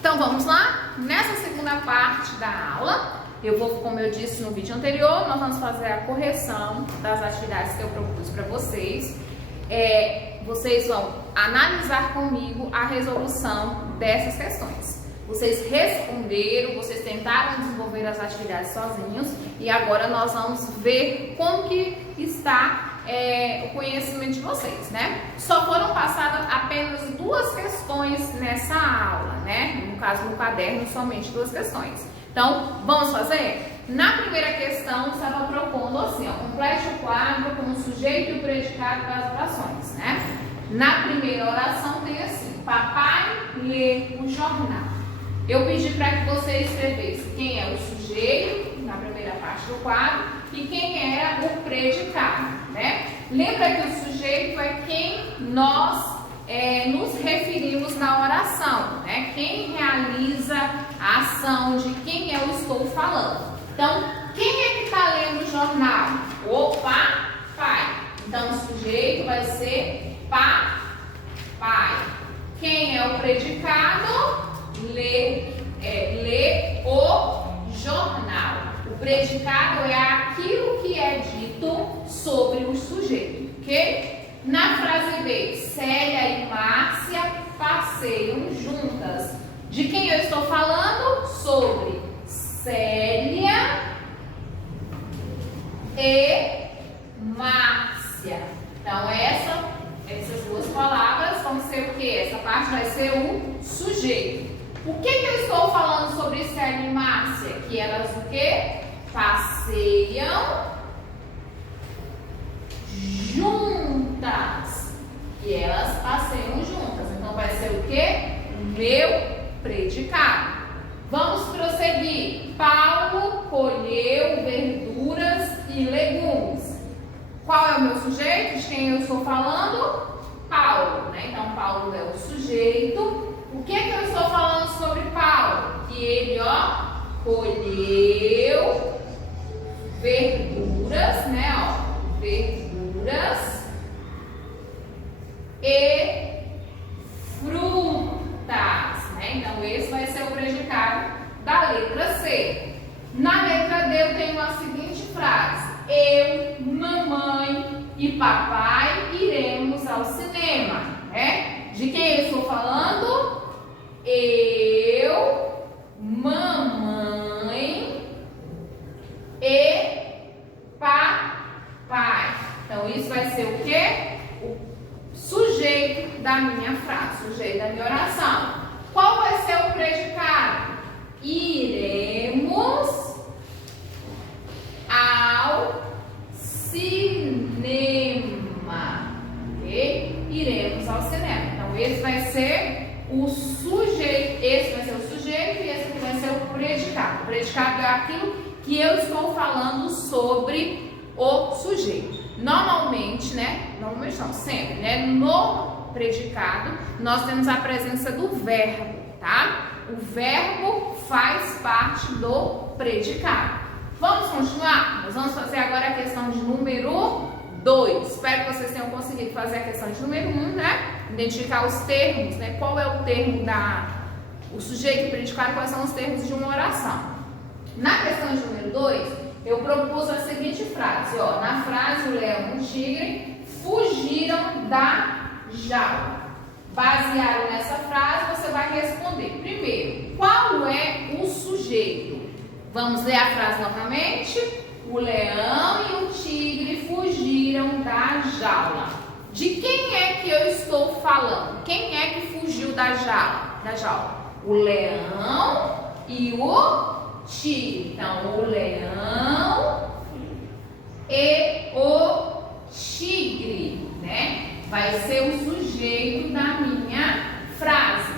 Então vamos lá? Nessa segunda parte da aula, como eu disse no vídeo anterior, nós vamos fazer a correção das atividades que eu propus para vocês. Vocês vão analisar comigo a resolução dessas questões. Vocês responderam, vocês tentaram desenvolver as atividades sozinhos e agora nós vamos ver como que está o conhecimento de vocês, né? Só foram passadas apenas 2 questões nessa aula, né? No caso, no caderno, somente 2 questões. Então, vamos fazer? Na primeira questão, estava propondo assim, ó, complete o quadro com o sujeito e o predicado das orações, né? Na primeira oração tem assim, papai lê o jornal. Eu pedi para que você escrevesse quem é o sujeito, na primeira parte do quadro, e quem era o predicado, né? Lembra que o sujeito é quem nós nos referimos na oração, né? Quem realiza a ação de quem eu estou falando. Então, quem é que está lendo o jornal? O papai. Então, o sujeito vai ser papai. Quem é o predicado? Lê o jornal. O predicado é aquilo que é dito sobre o sujeito, ok? Na frase B, Célia e Márcia passeiam juntas. De quem eu estou falando? Sobre Célia e Márcia. Então, essas 2 palavras vão ser o quê? Essa parte vai ser o sujeito. O que eu estou falando sobre Célia e Márcia? Que elas o quê? Passeiam juntas. E elas passeiam juntas. Então vai ser o quê? O meu predicado. Vamos prosseguir. Paulo colheu verduras e legumes. Qual é o meu sujeito? De quem eu estou falando? Paulo, né? Então Paulo é o sujeito. O que eu estou falando sobre Paulo? Que ele, colheu verduras, né? Verduras e frutas, né? Então, esse vai ser o predicado da letra C. Na letra D, eu tenho a seguinte frase. Eu, mamãe e papai iremos ao cinema, né? De quem eu estou falando? Eu, mamãe e papai. Então, isso vai ser o quê? O sujeito da minha frase, o sujeito da minha oração. Qual vai ser o predicado? Iremos ao cinema. Ok? Iremos ao cinema. Então, esse vai ser o sujeito. Esse vai ser o sujeito e esse aqui vai ser o predicado. O predicado é aquilo que eu estou falando sobre o sujeito. Normalmente, né? Normalmente não, sempre, né? No predicado, nós temos a presença do verbo, tá? O verbo faz parte do predicado. Vamos continuar? Nós vamos fazer agora a questão de número 2. Espero que vocês tenham conseguido fazer a questão de número 1, né? Identificar os termos, né? Qual é o termo o sujeito e o predicado, quais são os termos de uma oração. Na questão de número 2, eu propus a seguinte frase, na frase o leão e o tigre fugiram da jaula. Baseado nessa frase, você vai responder. Primeiro, qual é o sujeito? Vamos ler a frase novamente. O leão e o tigre fugiram da jaula. De quem é que eu estou falando? Quem é que fugiu da jaula? O leão e o tigre. Então, o leão e o tigre, né? Vai ser o sujeito da minha frase.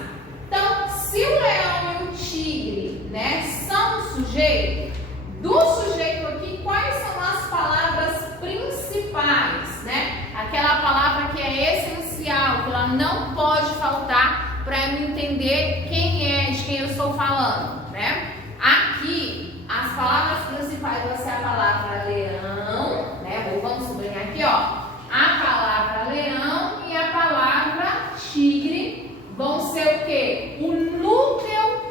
Então, se o leão e o tigre, né, são o sujeito, do sujeito aqui, quais são as palavras principais, né? Aquela palavra que é essencial, que ela não pode faltar para eu entender de quem eu estou falando, né? Aqui, as palavras principais vão ser a palavra leão, né? Vamos sublinhar aqui, a palavra leão e a palavra tigre vão ser o quê? O núcleo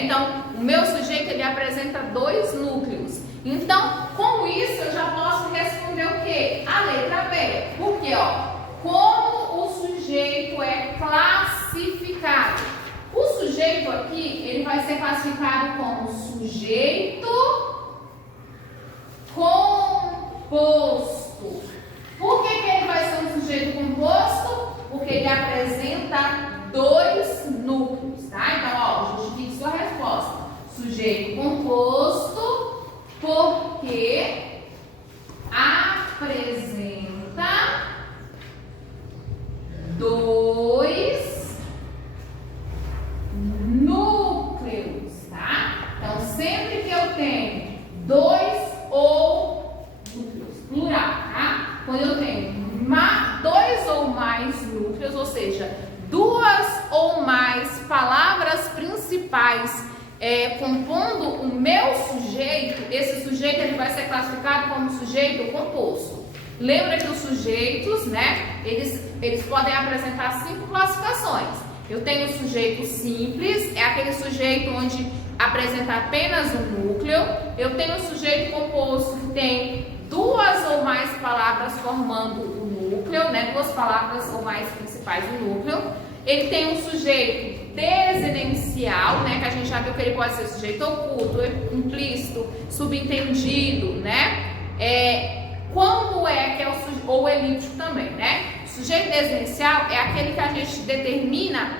né? Então, o meu sujeito, ele apresenta 2 núcleos. Então, com isso, eu já posso responder o quê? A letra B. Por quê? Como o sujeito é classificado? O sujeito aqui, ele vai ser classificado como sujeito composto. Por que ele vai ser um sujeito composto? Porque ele apresenta 2 núcleos, tá? Então, justifique sua resposta. Sujeito composto, porque apresenta 2 núcleos, tá? Então, sempre que eu tenho 2 ou núcleos, plural, tá? Quando eu tenho 2 ou mais núcleos, ou seja, 2 ou mais palavras principais compondo o meu sujeito, esse sujeito ele vai ser classificado como sujeito composto. Lembra que os sujeitos, né, eles podem apresentar 5 classificações. Eu tenho o sujeito simples, é aquele sujeito onde apresenta apenas um núcleo. Eu tenho o sujeito composto, que tem 2 ou mais palavras formando o núcleo, né, 2 palavras ou mais principais do núcleo. Ele tem um sujeito desinencial, né, que a gente já viu que ele pode ser sujeito oculto, implícito, subentendido, né? Quando que é o sujeito, ou elíptico também, né? O sujeito desinencial é aquele que a gente determina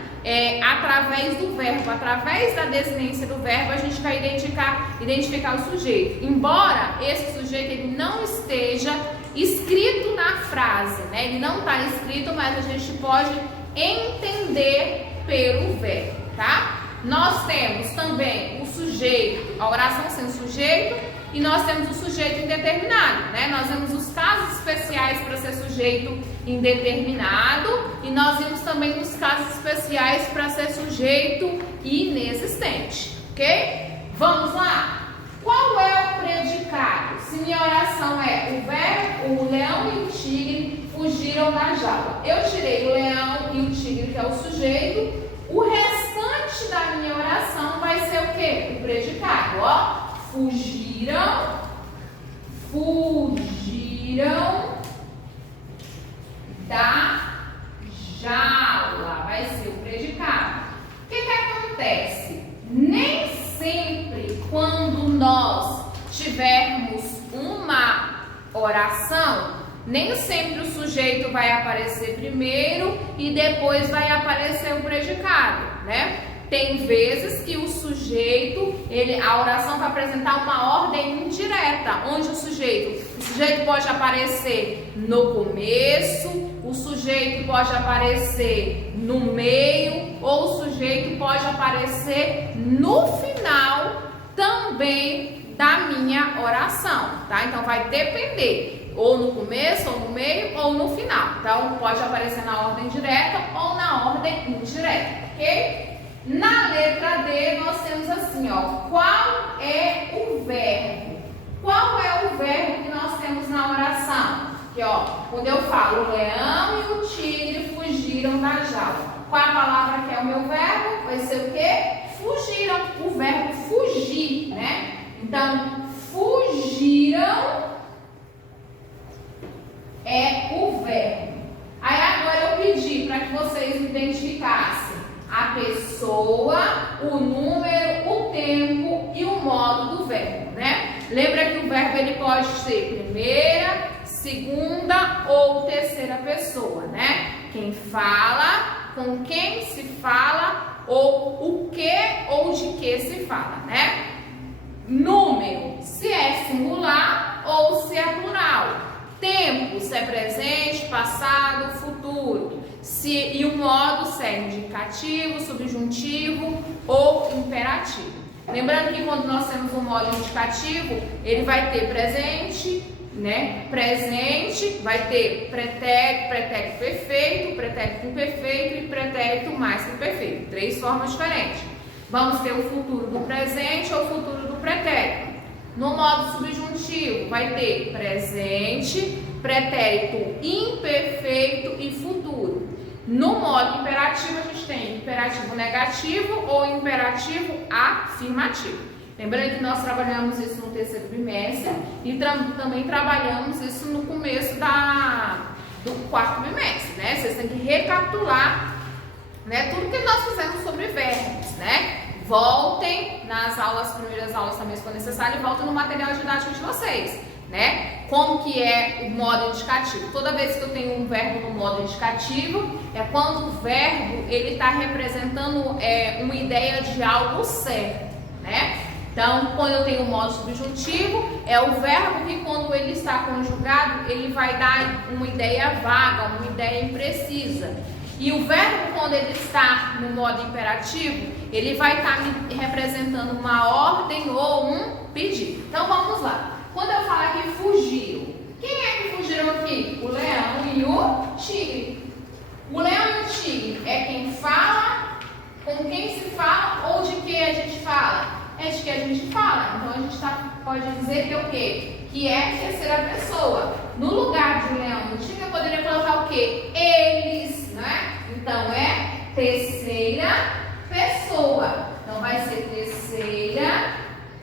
através do verbo, através da desinência do verbo a gente vai identificar o sujeito. Embora esse sujeito ele não esteja escrito na frase, né? Ele não está escrito, mas a gente pode entender pelo verbo, tá? Nós temos também o sujeito, a oração sendo sujeito, e nós temos o sujeito indeterminado, né? Nós temos os casos especiais para ser sujeito indeterminado e nós temos também os casos especiais para ser sujeito inexistente, ok? Vamos lá? Qual é o predicado? Se minha oração é o leão e o tigre fugiram da jaula. Eu tirei o leão e o tigre, que é o sujeito. O restante da minha oração vai ser o quê? O predicado, fugiram da jaula. Vai ser o predicado. O que acontece? Nem sempre quando nós tivermos uma oração, nem sempre o sujeito vai aparecer primeiro e depois vai aparecer o predicado, né? Tem vezes que o sujeito, a oração vai apresentar uma ordem indireta, onde o sujeito pode aparecer no começo, o sujeito pode aparecer no meio, ou o sujeito pode aparecer no final também da minha oração, tá? Então vai depender, ou no começo, ou no meio, ou no final. Então pode aparecer na ordem direta ou na ordem indireta, ok? Na letra D nós temos assim, qual é o verbo? Qual é o verbo que nós temos na oração? Aqui, quando eu falo o leão e o tigre fugiram da jaula. Qual a palavra que é o meu verbo? Vai ser o quê? Fugiram. O verbo fugir, né? Então, fugiram é o verbo. Aí agora eu pedi para que vocês identificassem a pessoa, o número, o tempo e o modo do verbo, né? Lembra que o verbo ele pode ser primeira, segunda ou terceira pessoa, né? Quem fala, com quem se fala, ou o que ou de que se fala, né? Número, se é singular ou se é plural. Tempo, se é presente, passado, futuro. E o modo, se é indicativo, subjuntivo ou imperativo. Lembrando que quando nós temos um modo indicativo, ele vai ter presente, né? Presente, vai ter pretérito, pretérito perfeito, pretérito imperfeito e pretérito mais que perfeito. 3 formas diferentes. Vamos ter o futuro do presente ou o futuro do pretérito. No modo subjuntivo, vai ter presente, pretérito imperfeito e futuro. No modo imperativo, a gente tem imperativo negativo ou imperativo afirmativo. Lembrando que nós trabalhamos isso no terceiro bimestre e também trabalhamos isso no começo do quarto bimestre, né? Vocês têm que recapitular, né, tudo que nós fizemos sobre verbos, né? Voltem nas primeiras aulas também, se for necessário, e voltem no material didático de vocês, né? Como que é o modo indicativo? Toda vez que eu tenho um verbo no modo indicativo, é quando o verbo ele está representando uma ideia de algo certo, né? Então, quando eu tenho o modo subjuntivo, é o verbo que quando ele está conjugado, ele vai dar uma ideia vaga, uma ideia imprecisa. E o verbo, quando ele está no modo imperativo, ele vai estar me representando uma ordem ou um pedido. Então, vamos lá. Quando eu falo aqui fugiram, quem é que fugiram aqui? O leão e o tigre. O leão e o tigre é quem fala, com quem se fala ou de que a gente fala? É de que a gente fala. Então, a gente pode dizer que é o quê? Que é terceira pessoa. No lugar de leão e tigre, eu poderia colocar o quê? Eles, né? Então, é terceira pessoa. Então, vai ser terceira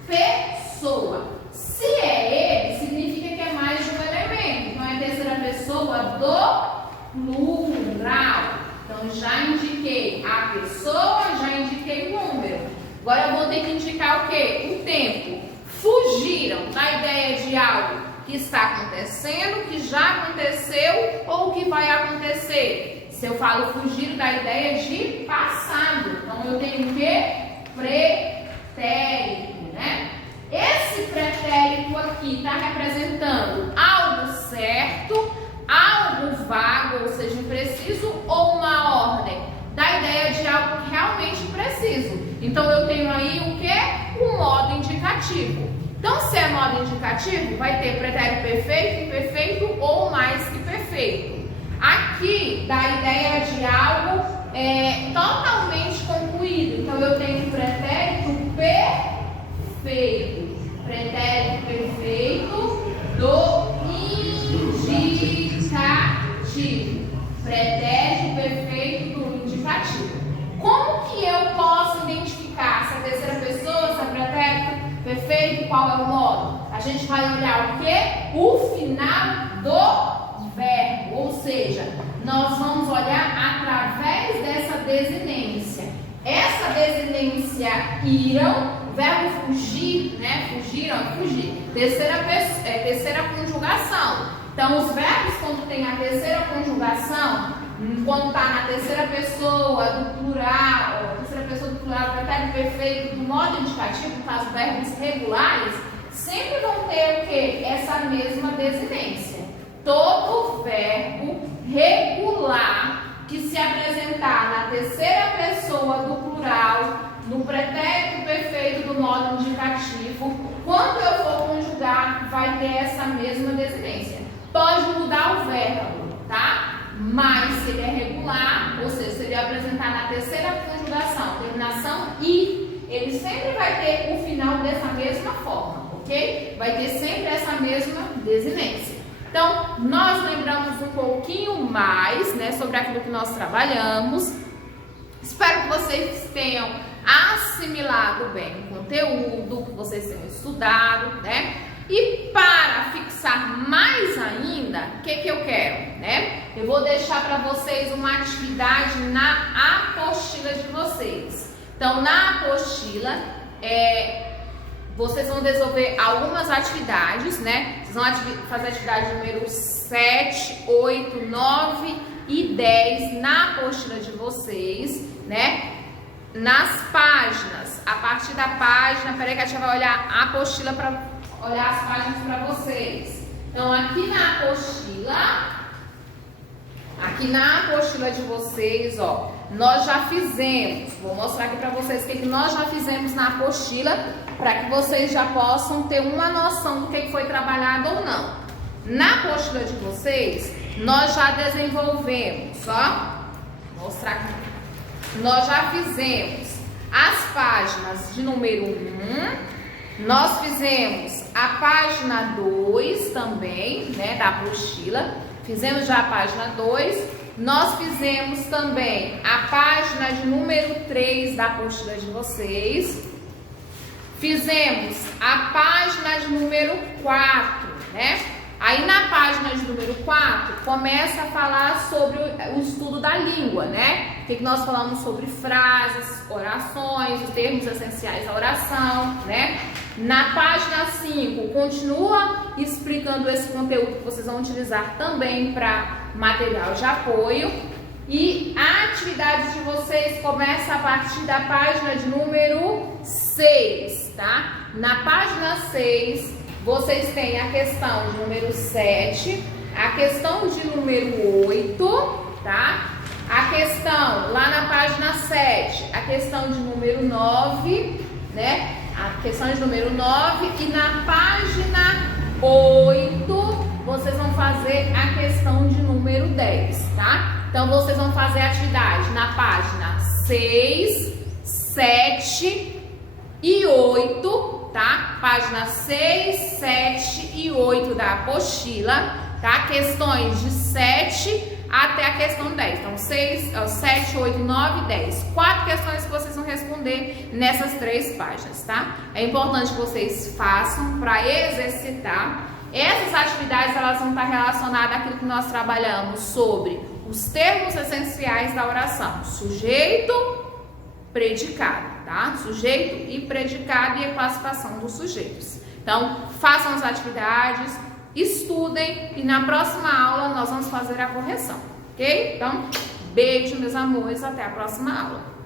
pessoa. Se é ele, significa que é mais de um elemento. Então, é terceira pessoa do plural. Então, já indiquei a pessoa, já indiquei o número. Agora, eu vou ter que indicar o quê? O tempo. Fugiram da ideia de algo que está acontecendo, que já aconteceu ou que vai acontecer. Se eu falo fugir da ideia de passado, então eu tenho o quê? Pretérito, né? Esse pretérito aqui está representando algo certo, algo vago, ou seja, impreciso, ou uma ordem da ideia de algo que realmente preciso. Então, eu tenho aí o quê? O modo indicativo. Então, se é modo indicativo, vai ter pretérito perfeito, imperfeito ou mais que perfeito. Aqui, dá a ideia de algo totalmente concluído. Então, eu tenho pretérito perfeito. Pretérito perfeito do indicativo. Pretérito perfeito do indicativo. Como que eu posso identificar se é terceira pessoa, se é pretérito perfeito, qual é o modo? A gente vai olhar o quê? O final do verbo, ou seja, nós vamos olhar através dessa desinência. Essa desinência irão, o verbo fugir, né? Fugiram, fugir. Terceira conjugação. Então, os verbos, quando tem a terceira conjugação, quando está na terceira pessoa do plural, terceira pessoa do plural, pretérito perfeito, do modo indicativo, no caso, verbos regulares, sempre vão ter o quê? Essa mesma desinência. Todo verbo regular que se apresentar na terceira pessoa do plural, no pretérito perfeito do modo indicativo, quando eu for conjugar, vai ter essa mesma desinência. Pode mudar o verbo, tá? Mas se ele é regular, ou seja, se ele apresentar na terceira conjugação, terminação I, ele sempre vai ter o final dessa mesma forma, ok? Vai ter sempre essa mesma desinência. Então, nós lembramos um pouquinho mais, né, sobre aquilo que nós trabalhamos. Espero que vocês tenham assimilado bem o conteúdo, que vocês tenham estudado, né? E para fixar mais ainda, o que eu quero, né? Eu vou deixar para vocês uma atividade na apostila de vocês. Então, na apostila, vocês vão desenvolver algumas atividades, né? Vocês vão fazer a atividade número 7, 8, 9 e 10 na apostila de vocês, né? Nas páginas, a partir da página, peraí que a tia vai olhar a apostila para olhar as páginas para vocês. Então, aqui na apostila de vocês, ó, nós já fizemos, vou mostrar aqui para vocês o que nós já fizemos na apostila, para que vocês já possam ter uma noção do que foi trabalhado ou não. Na apostila de vocês, nós já desenvolvemos, ó, vou mostrar aqui, nós já fizemos as páginas de número 1, nós fizemos a página 2 também, né, da apostila. Fizemos já a página 2. Nós fizemos também a página de número 3 da apostila de vocês. Fizemos a página de número 4, né? Aí na página de número 4 começa a falar sobre o estudo da língua, né? O que nós falamos sobre frases, orações, os termos essenciais da oração, né? Na página 5 continua explicando esse conteúdo que vocês vão utilizar também para material de apoio. E a atividade de vocês começa a partir da página de número 6, tá? Na página 6, vocês têm a questão de número 7, a questão de número 8, tá? A questão, lá na página 7, a questão de número 9, né? A questão de número 9 e na página 8, vocês vão fazer a questão de número 10, tá? Então, vocês vão fazer a atividade na página 6, 7 e 8, tá? Página 6, 7 e 8 da apostila, tá? Questões de 7 até a questão 10. Então, 7, 8, 9 e 10. 4 questões que vocês vão responder nessas 3 páginas, tá? É importante que vocês façam para exercitar. Essas atividades, elas vão estar relacionadas àquilo que nós trabalhamos sobre os termos essenciais da oração. Sujeito, predicado, tá? Sujeito e predicado e a classificação dos sujeitos. Então, façam as atividades, estudem e na próxima aula nós vamos fazer a correção, ok? Então, beijo, meus amores, até a próxima aula.